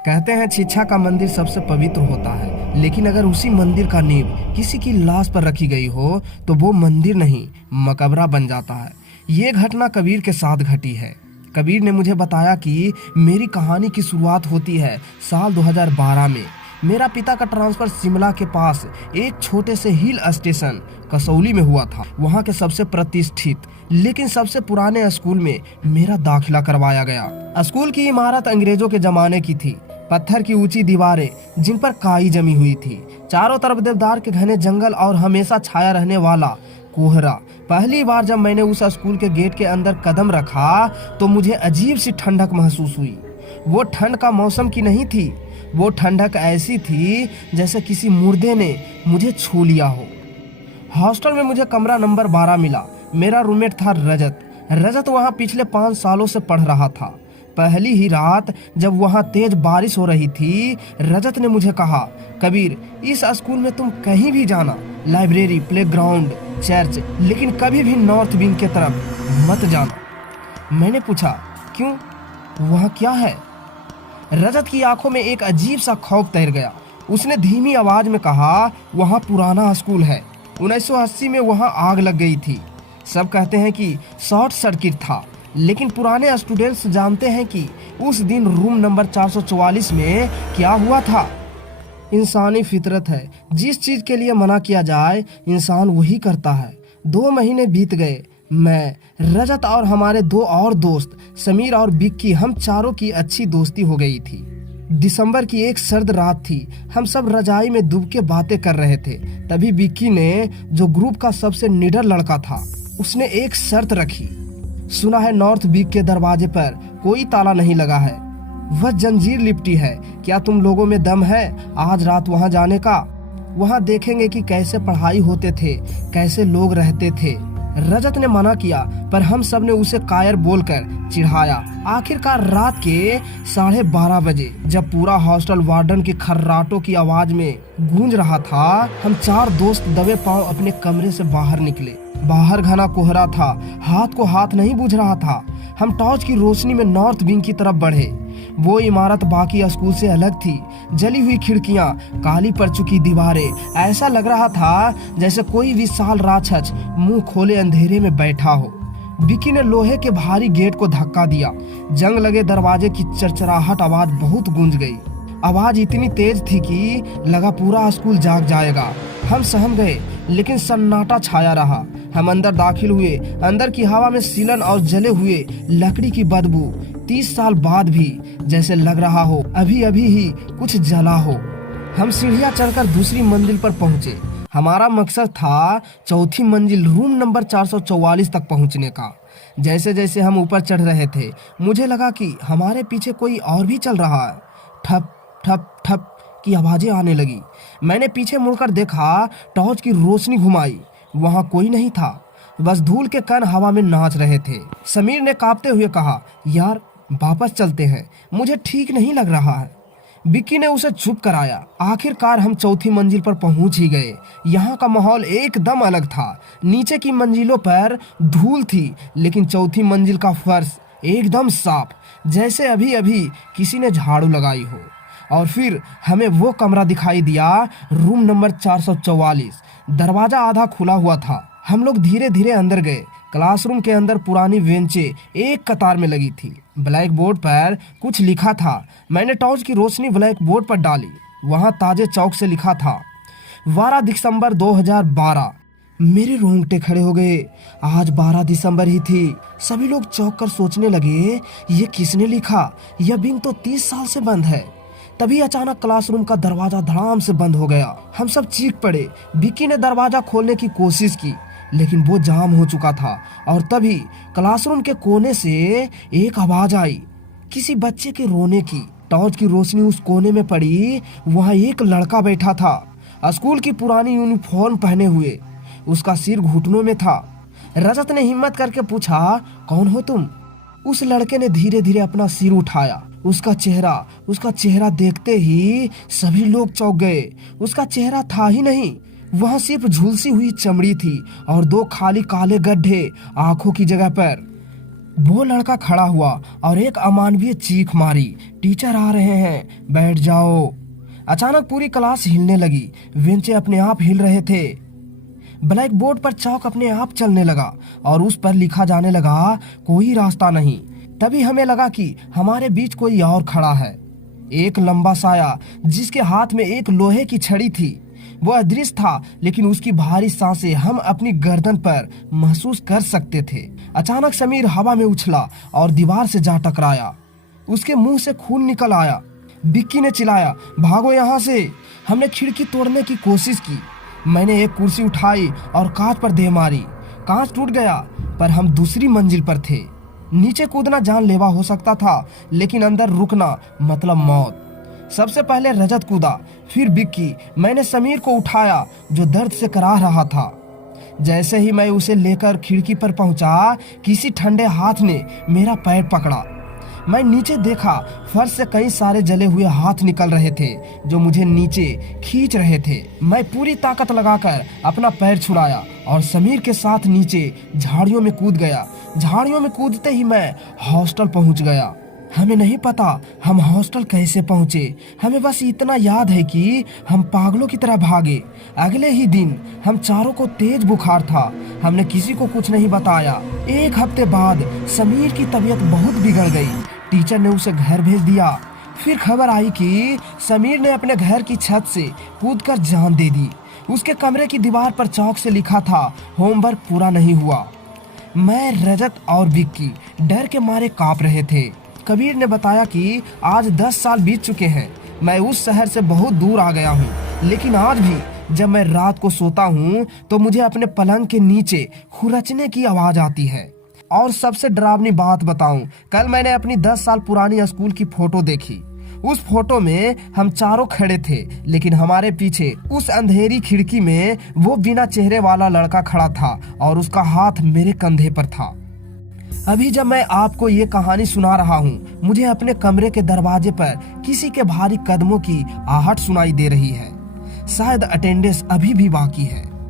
कहते हैं शिक्षा का मंदिर सबसे पवित्र होता है, लेकिन अगर उसी मंदिर का नींव किसी की लाश पर रखी गई हो तो वो मंदिर नहीं मकबरा बन जाता है। ये घटना कबीर के साथ घटी है। कबीर ने मुझे बताया कि मेरी कहानी की शुरुआत होती है साल 2012 में। मेरा पिता का ट्रांसफर शिमला के पास एक छोटे से हिल स्टेशन कसौली में हुआ था। वहाँ के सबसे प्रतिष्ठित लेकिन सबसे पुराने स्कूल में मेरा दाखिला करवाया गया। स्कूल की इमारत अंग्रेजों के जमाने की थी। पत्थर की ऊंची दीवारें जिन पर काई जमी हुई थी, चारों तरफ देवदार के घने जंगल और हमेशा छाया रहने वाला कोहरा। पहली बार जब मैंने उस स्कूल के गेट के अंदर कदम रखा तो मुझे अजीब सी ठंडक महसूस हुई। वो ठंड का मौसम की नहीं थी, वो ठंडक ऐसी थी जैसे किसी मुर्दे ने मुझे छू लिया हो। हॉस्टल में मुझे कमरा नंबर 12 मिला। मेरा रूममेट था रजत वहाँ पिछले 5 सालों से पढ़ रहा था। पहली ही रात जब वहाँ तेज बारिश हो रही थी, रजत ने मुझे कहा, कबीर, इस स्कूल में तुम कहीं भी जाना, लाइब्रेरी, प्लेग्राउंड, चर्च, लेकिन कभी भी नॉर्थ विंग के तरफ मत जाना। मैंने पूछा, क्यों, वहाँ क्या है? रजत की आंखों में एक अजीब सा खौफ तैर गया। उसने धीमी आवाज में कहा, वहाँ पुराना स्कूल है, 1980 में वहाँ आग लग गई थी। सब कहते हैं कि शॉर्ट सर्किट था, लेकिन पुराने स्टूडेंट्स जानते हैं कि उस दिन रूम नंबर 444 में क्या हुआ था। इंसानी फितरत है, जिस चीज के लिए मना किया जाए इंसान वही करता है। 2 महीने बीत गए। मैं, रजत और हमारे 2 और दोस्त समीर और बिक्की, हम चारों की अच्छी दोस्ती हो गई थी। दिसंबर की एक सर्द रात थी। हम सब रजाई में दुब के बातें कर रहे थे। तभी बिक्की ने, जो ग्रुप का सबसे निडर लड़का था, उसने एक शर्त रखी। सुना है नॉर्थ विंग के दरवाजे पर कोई ताला नहीं लगा है, वह जंजीर लिपटी है। क्या तुम लोगों में दम है आज रात वहां जाने का? वहां देखेंगे कि कैसे पढ़ाई होते थे, कैसे लोग रहते थे। रजत ने मना किया, पर हम सब ने उसे कायर बोलकर चिढ़ाया। आखिरकार रात के 12:30 बजे, जब पूरा हॉस्टल वार्डन की खर्राटों की आवाज में गूंज रहा था, हम 4 दोस्त दबे पांव अपने कमरे से बाहर निकले। बाहर घना कोहरा था, हाथ को हाथ नहीं बुझ रहा था। हम टॉर्च की रोशनी में नॉर्थ विंग की तरफ बढ़े। वो इमारत बाकी स्कूल से अलग थी। जली हुई खिड़कियां, काली पड़ चुकी दीवारें, ऐसा लग रहा था जैसे कोई विशाल राक्षस मुंह खोले अंधेरे में बैठा हो। बिक्की ने लोहे के भारी गेट को धक्का दिया। जंग लगे दरवाजे की चरचराहट आवाज बहुत गूंज गई। आवाज इतनी तेज थी कि लगा पूरा स्कूल जाग जाएगा। हम सहम गए, लेकिन सन्नाटा छाया रहा। हम अंदर दाखिल हुए। अंदर की हवा में सीलन और जले हुए लकड़ी की बदबू। 30 साल बाद भी जैसे लग रहा हो अभी अभी ही कुछ जला हो। हम सीढ़ियां चढ़कर दूसरी मंजिल पर पहुंचे। हमारा मकसद था 4थी मंजिल रूम नंबर 444 तक पहुंचने का। जैसे जैसे हम ऊपर चढ़ रहे थे, मुझे लगा कि हमारे पीछे कोई और भी चल रहा है। ठप ठप ठप की आवाजें आने लगी। मैंने पीछे मुड़कर देखा, टॉर्च की रोशनी घुमाई। वहां कोई नहीं था, बस धूल के कण हवा में नाच रहे थे। समीर ने कांपते हुए कहा, यार वापस चलते हैं, मुझे ठीक नहीं लग रहा है। बिक्की ने उसे चुप कराया। आखिरकार हम 4थी मंजिल पर पहुंच ही गए। यहाँ का माहौल एकदम अलग था। नीचे की मंजिलों पर धूल थी, लेकिन 4थी मंजिल का फर्श एकदम साफ, जैसे अभी अभी किसी ने झाड़ू लगाई हो। और फिर हमें वो कमरा दिखाई दिया, रूम नंबर 444। दरवाजा आधा खुला हुआ था। हम लोग धीरे धीरे अंदर गए। क्लासरूम के अंदर पुरानी बेंचें एक कतार में लगी थी। ब्लैक बोर्ड पर कुछ लिखा था। मैंने टॉर्च की रोशनी ब्लैक बोर्ड पर डाली। वहां ताजे चौक से लिखा था, 12 दिसंबर 2012। मेरे रोंगटे खड़े हो गए। आज 12 दिसंबर ही थी। सभी लोग चौंक कर सोचने लगे, ये किसने लिखा? यह विंग तो 30 साल से बंद है। तभी अचानक क्लासरूम का दरवाजा धड़ाम से बंद हो गया। हम सब चीख पड़े। बिक्की ने दरवाजा खोलने की कोशिश की, लेकिन वो जाम हो चुका था। और तभी क्लासरूम के कोने से एक आवाज आई, किसी बच्चे के रोने की। टॉर्च की रोशनी उस कोने में पड़ी। वहाँ एक लड़का बैठा था, स्कूल की पुरानी यूनिफॉर्म पहने हुए। उसका सिर घुटनों में था। रजत ने हिम्मत करके पूछा, कौन हो तुम? उस लड़के ने धीरे धीरे अपना सिर उठाया। उसका चेहरा देखते ही सभी लोग चौंक गए। उसका चेहरा था ही नहीं, वहां सिर्फ झुलसी हुई चमड़ी थी और 2 खाली काले गड्ढे आंखों की जगह पर। वो लड़का खड़ा हुआ और एक अमानवीय चीख मारी, टीचर आ रहे हैं, बैठ जाओ। अचानक पूरी क्लास हिलने लगी, बेंचें अपने आप हिल रहे थे, ब्लैक बोर्ड पर चौक अपने आप चलने लगा और उस पर लिखा जाने लगा, कोई रास्ता नहीं। तभी हमें लगा कि हमारे बीच कोई और खड़ा है, एक लंबा साया जिसके हाथ में एक लोहे की छड़ी थी। वो अदृश्य था, लेकिन उसकी भारी सांसें हम अपनी गर्दन पर महसूस कर सकते थे। अचानक समीर हवा में उछला और दीवार से जा टकराया। उसके मुंह से खून निकल आया। बिक्की ने चिल्लाया, भागो यहाँ से। हमने खिड़की तोड़ने की कोशिश की। मैंने एक कुर्सी उठाई और कांच पर दे मारी। कांच टूट गया, पर हम दूसरी मंजिल पर थे। नीचे कूदना जानलेवा हो सकता था, लेकिन अंदर रुकना मतलब मौत। सबसे पहले रजत कूदा, फिर बिक्की। मैंने समीर को उठाया जो दर्द से कराह रहा था। जैसे ही मैं उसे लेकर खिड़की पर पहुंचा, किसी ठंडे हाथ ने मेरा पैर पकड़ा। मैं नीचे देखा, फर्श से कई सारे जले हुए हाथ निकल रहे थे जो मुझे नीचे खींच रहे थे। मैं पूरी ताकत लगाकर अपना पैर छुड़ाया और समीर के साथ नीचे झाड़ियों में कूद गया। झाड़ियों में कूदते ही मैं हॉस्टल पहुंच गया। हमें नहीं पता हम हॉस्टल कैसे पहुंचे। हमें बस इतना याद है कि हम पागलों की तरह भागे। अगले ही दिन हम चारों को तेज बुखार था। हमने किसी को कुछ नहीं बताया। एक हफ्ते बाद समीर की तबीयत बहुत बिगड़ गई। टीचर ने उसे घर भेज दिया। फिर खबर आई कि समीर ने अपने घर की छत से कूदकर जान दे दी। उसके कमरे की दीवार पर चौक से लिखा था, होमवर्क पूरा नहीं हुआ। मैं, रजत और विक्की डर के मारे कांप रहे थे। कबीर ने बताया कि आज 10 साल बीत चुके हैं। मैं उस शहर से बहुत दूर आ गया हूँ, लेकिन आज भी जब मैं रात को सोता हूँ तो मुझे अपने पलंग के नीचे खुरचने की आवाज आती है। और सबसे डरावनी बात बताऊं, कल मैंने अपनी 10 साल पुरानी स्कूल की फोटो देखी। उस फोटो में हम चारों खड़े थे, लेकिन हमारे पीछे उस अंधेरी खिड़की में वो बिना चेहरे वाला लड़का खड़ा था और उसका हाथ मेरे कंधे पर था। अभी जब मैं आपको ये कहानी सुना रहा हूँ, मुझे अपने कमरे के दरवाजे पर किसी के भारी कदमों की आहट सुनाई दे रही है। शायद अटेंडेंस अभी भी बाकी है।